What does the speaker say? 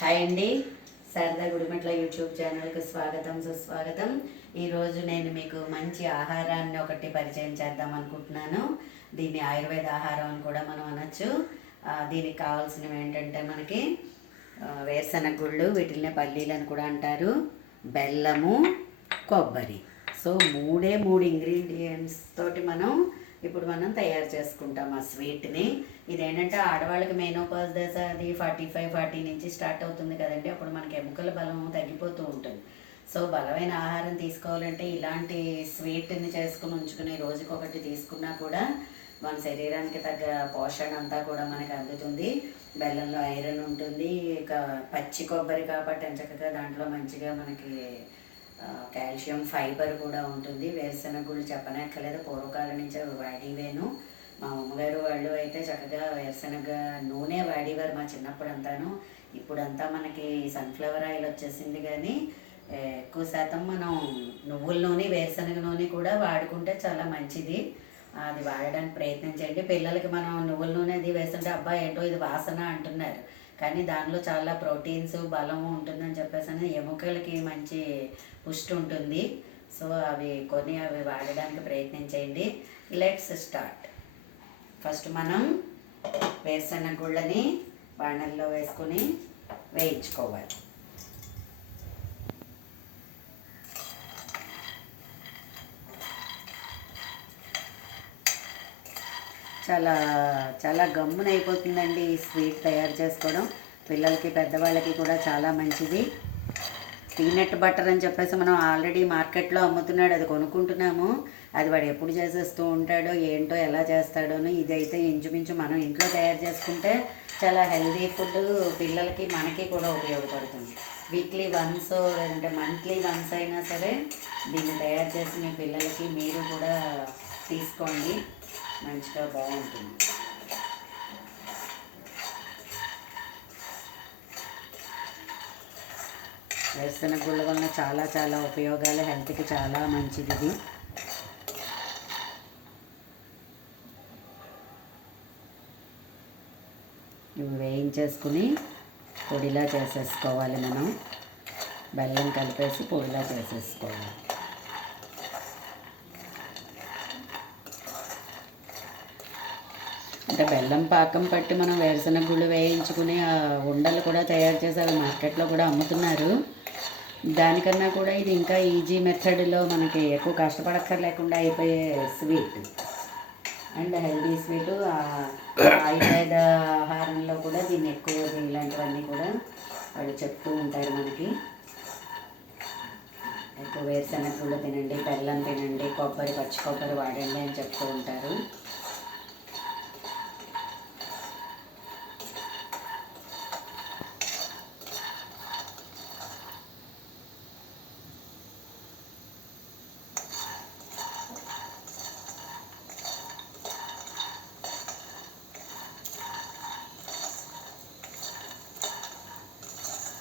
Hi అండి, Sharada Gudimetla YouTube ఛానల్కి స్వాగతం సుస్వాగతం. ఈరోజు నేను మీకు మంచి ఆహారాన్ని ఒకటి పరిచయం చేద్దాం అనుకుంటున్నాను. దీన్ని ఆయుర్వేద ఆహారం అని కూడా మనం అనొచ్చు. దీనికి కావాల్సినవి ఏంటంటే మనకి వేరుశనగ గుళ్ళు, వీటిల్ని పల్లీలు అని కూడా అంటారు, బెల్లము, కొబ్బరి. సో మూడు ఇంగ్రీడియంట్స్ తోటి మనం తయారు చేసుకుంటాం ఆ స్వీట్ని. ఇదేంటంటే ఆడవాళ్ళకి మెనోపాజ్ దశ అది 45-40 నుంచి స్టార్ట్ అవుతుంది కదండి. అప్పుడు మనకి ఎముకల బలం తగ్గిపోతూ ఉంటుంది. సో బలమైన ఆహారం తీసుకోవాలంటే ఇలాంటి స్వీట్ని చేసుకుని ఉంచుకుని రోజుకొకటి తీసుకున్నా కూడా మన శరీరానికి తగ్గ పోషణ అంతా కూడా మనకు అందుతుంది. బెల్లంలో ఐరన్ ఉంటుంది, ఇక పచ్చి కొబ్బరి కాబట్టి చక్కగా దాంట్లో మంచిగా మనకి కాల్షియం, ఫైబర్ కూడా ఉంటుంది. వేరుశనగ గుళ్ళు చెప్పనక్కర్లేదు, పూర్వకాలం నుంచి అవి వాడివేను. మా అమ్మగారు వాళ్ళు అయితే చక్కగా వేరుశనగ నూనె వాడేవారు మా చిన్నప్పుడు అంతాను. ఇప్పుడంతా మనకి సన్ఫ్లవర్ ఆయిల్ వచ్చేసింది, కానీ ఎక్కువ శాతం మనం నువ్వుల నూనె, వేరుశనగ నూనె కూడా వాడుకుంటే చాలా మంచిది. అది వాడడానికి ప్రయత్నించండి. పిల్లలకి మనం నువ్వుల నూనె అది వేస్తుంటే అబ్బా ఏంటో ఇది వాసన అంటున్నారు, కానీ దానిలో చాలా ప్రోటీన్స్, బలము ఉంటుందని చెప్పేసి ఎముకలకి మంచి పుష్టి ఉంటుంది. సో అవి వాడడానికి ప్రయత్నించండి. Let's start. ఫస్ట్ మనం వేరుశనగ గుళ్ళని బాణల్లో వేసుకొని వేయించుకోవాలి. చాలా చాలా గమ్మున అయిపోతుందండి ఈ స్వీట్ తయారు చేసుకోవడం. పిల్లలకి, పెద్దవాళ్ళకి కూడా చాలా మంచిది. పీనట్ బటర్ అని చెప్పేసి మనం ఆల్రెడీ మార్కెట్లో అమ్ముతున్నాడు, అది కొనుక్కుంటున్నాము. అది వాడు ఎప్పుడు చేసేస్తూ ఉంటాడో ఏంటో, ఎలా చేస్తాడోనో. ఇదైతే ఇంచుమించు మనం ఇంట్లో తయారు చేసుకుంటే చాలా హెల్దీ ఫుడ్, పిల్లలకి మనకి కూడా ఉపయోగపడుతుంది. వీక్లీ వన్స్ లేదంటే మంత్లీ వన్స్ అయినా సరే దీన్ని తయారు చేసి మీ పిల్లలకి మీరు కూడా తీసుకోండి, మంచిగా బాగుంటుంది. వేరుశనగ గుళ్ళ వల్ల చాలా చాలా ఉపయోగాలు, హెల్త్కి చాలా మంచిది ఇది. ఇవి వేయించేసుకుని పొడిలా చేసేసుకోవాలి. మనం బెల్లం కలిపేసి పొడిలా చేసేసుకోవాలి. అంటే బెల్లం పాకం పట్టి మనం వేరుశనగ గుళ్ళు వేయించుకుని ఆ ఉండలు కూడా తయారు చేసి అవి మార్కెట్లో కూడా అమ్ముతున్నారు. దానికన్నా కూడా ఇది ఇంకా ఈజీ మెథడ్లో మనకి ఎక్కువ కష్టపడక్కర్లేకుండా అయిపోయే sweet and healthy sweet. Ayurveda ఆహారంలో కూడా దీన్ని ఎక్కువ ఇలాంటివన్నీ కూడా వాళ్ళు చెప్తూ ఉంటారు మనకి. ఎక్కువ వేరుశనగ గుళ్ళు తినండి, బెల్లం తినండి, కొబ్బరి, పచ్చి కొబ్బరి వాడండి అని చెప్తూ ఉంటారు.